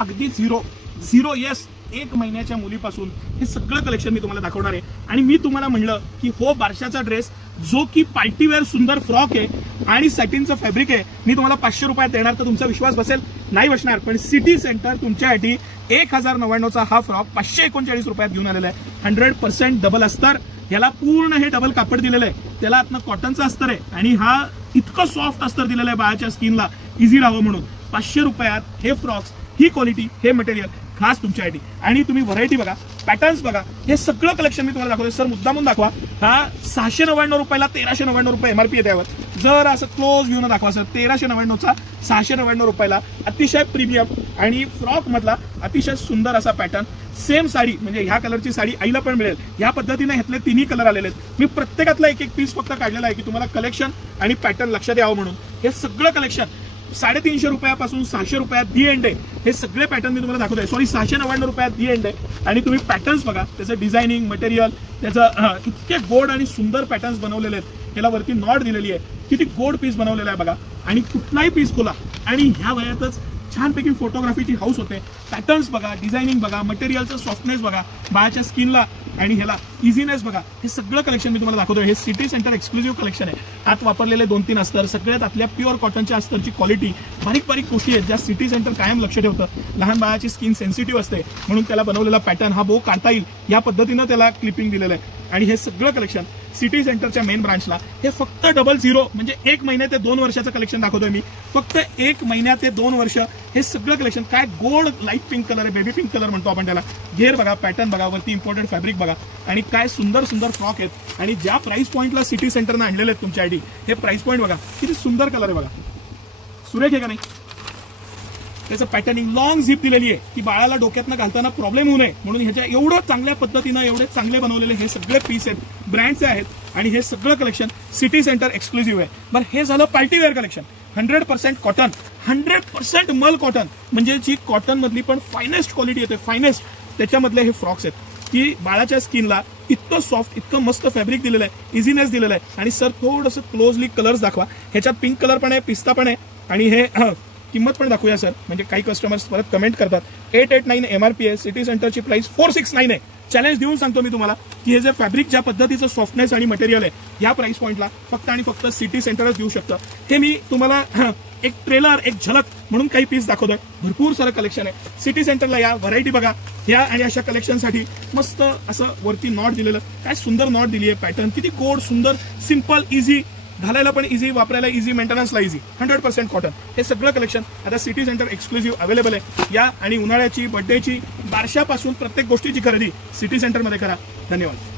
अगदी zero yes 1 महिन्याच्या मुलीपासून हे सगळं कलेक्शन मी तुम्हाला दाखवणार आहे। आणि मी तुम्हाला म्हणलं की हो बारशाचा ड्रेस जो की पार्टीवेअर सुंदर फ्रॉक आहे आणि सॅटिनचं फॅब्रिक आहे, मी तुम्हाला 500 रुपयात देणार तर तुमचा विश्वास बसेल? नाही बसणार। पण सिटी सेंटर तुमच्यासाठी 1099चा हा फ्रॉक 539 रुपयात घेऊन आलेला आहे। 100% डबल अस्तर, याला पूर्ण हे डबल कापड दिलेलं आहे, त्याला आतनं कॉटनचं अस्तर आहे आणि हा इतकं सॉफ्ट अस्तर दिलेलं आहे बाळाच्या स्किनला इझी राहावं म्हणून। 500 रुपयात हे फ्रॉक्स, ही क्वालिटी, हे मटेरियल खास तुमच्यासाठी। आणि तुम्ही व्हरायटी बघा, पॅटर्न्स बघा, हे सगळं कलेक्शन मी तुम्हाला दाखवतोय। सर मुद्दामून दाखवा। हा 699 रुपयाला 1399 रुपये एमआरपी आहे त्यावर। जर असं क्लोज व्ह्यू न दाखवा सर, 1399चा 699 रुपयाला अतिशय प्रीमियम आणि फ्रॉक मधला अतिशय सुंदर असा पॅटर्न। सेम साडी म्हणजे ह्या कलरची साडी आईला पण मिळेल, या पद्धतीने ह्यातले तिन्ही कलर आलेले आहेत। मी प्रत्येकातला एक पीस फक्त काढलेला आहे की तुम्हाला कलेक्शन आणि पॅटर्न लक्षात यावं म्हणून। हे सगळं कलेक्शन 350 रुपयापासून 600 रुपयात दी एंड आहे। हे सगळे पॅटर्न मी तुम्हाला दाखवतोय। सॉरी 699 रुपयात दी एंड आहे। आणि तुम्ही पॅटर्न्स बघा, त्याचं डिझायनिंग, मटेरियल, त्याचं इतके गोड आणि सुंदर पॅटर्न्स बनवलेले आहेत। त्याला वरती नॉट दिलेली आहे, किती गोड पीस बनवलेला आहे बघा। आणि कुठलाही पीस खोला आणि ह्या वयातच छानपैकी फोटोग्राफीची हाऊस होते। पॅटर्न्स बघा, डिझायनिंग बघा, मटेरियलचं सॉफ्टनेस बघा, बाळाच्या स्किनला आणि ह्याला इझीनेस बघा। हे सगळं कलेक्शन मी तुम्हाला दाखवतोय। हे सिटी सेंटर एक्सक्लुझिव्ह कलेक्शन आहे। आत वापरलेले 2-3 अस्तर, सगळ्यात आतल्या प्युअर कॉटनच्या अस्तरची क्वालिटी, बारीक बारीक गोष्टी आहेत ज्या सिटी सेंटर कायम लक्ष ठेवतं। लहान बाळाची स्किन सेन्सिटिव्ह असते म्हणून त्याला बनवलेला पॅटर्न हा बो काढता येईल या पद्धतीनं त्याला क्लिपिंग दिलेलं आहे। आणि हे सगळं कलेक्शन सिटी सेंटरच्या मेन ब्रांचला हे फक्त 00 म्हणजे 1 महिना ते 2 वर्षाचं कलेक्शन दाखवतोय मी। फक्त 1 महिना ते 2 वर्ष हे सगळं कलेक्शन। काय गोड लाईट पिंक कलर आहे, बेबी पिंक कलर म्हणतो आपण त्याला। घेर बघा, पॅटर्न बघा, वरती इम्पोर्टेड फॅब्रिक बघा आणि काय सुंदर सुंदर फ्रॉक आहेत। आणि ज्या प्राइस पॉइंटला सिटी सेंटरनं आणलेले आहेत तुमच्यासाठी, हे प्राइस पॉइंट बघा किती सुंदर कलर आहे बघा, सुरेख आहे का नाही? त्याचं पॅटर्निंग लॉंग झिप दिलेली आहे की बाळाला डोक्यातनं घालताना प्रॉब्लेम होऊ नये म्हणून ह्याच्या एवढं चांगल्या पद्धतीनं एवढे चांगले बनवलेले हे सगळे पीस आहेत, ब्रँडचे आहेत। आणि हे सगळं कलेक्शन सिटी सेंटर एक्सक्लुझिव्ह आहे। बरं, हे झालं पार्टीवेअर कलेक्शन। 100% कॉटन, 100% मल कॉटन म्हणजे जी कॉटन मधली पण फायनेस्ट क्वालिटी येते, फायनेस्ट, त्याच्यामधले हे फ्रॉक्स आहेत की बाळाच्या स्किनला इतकं सॉफ्ट, इतकं मस्त फॅब्रिक दिलेलं आहे, इझीनेस दिलेलं आहे। आणि सर थोडंसं क्लोजली कलर्स दाखवा, ह्याच्यात पिंक कलर पण आहे, पिस्ता पण आहे आणि हे किंमत पण दाखवूया सर, म्हणजे काही कस्टमर्स परत कमेंट करतात। 889 एमआरपी आहे, सिटी सेंटरची प्राइस 469 आहे। चॅलेंज देऊन सांगतो मी तुम्हाला की हे जे फॅब्रिक, ज्या पद्धतीचं सॉफ्टनेस आणि मटेरियल आहे, या प्राइस पॉइंटला फक्त आणि फक्त सिटी सेंटरच देऊ शकतं। हे मी तुम्हाला एक ट्रेलर, एक झलक म्हणून काही पीस दाखवतोय। भरपूर सारं कलेक्शन आहे। सिटी सेंटरला या, व्हरायटी बघा। ह्या आणि अशा कलेक्शनसाठी मस्त असं वरती नॉट दिलेलं, काय सुंदर नॉट दिली आहे। पॅटर्न किती गोड, सुंदर, सिंपल, इझी, घालायला पण इझी, वापरायला इझी, मेंटेनन्सला इझी। 100% कॉटन हे सगळं कलेक्शन आता सिटी सेंटर एक्सक्लुझिव्ह अवेलेबल आहे। या आणि उन्हाळ्याची, बर्थडेची, बारशापासून प्रत्येक गोष्टीची खरेदी सिटी सेंटरमध्ये करा। धन्यवाद।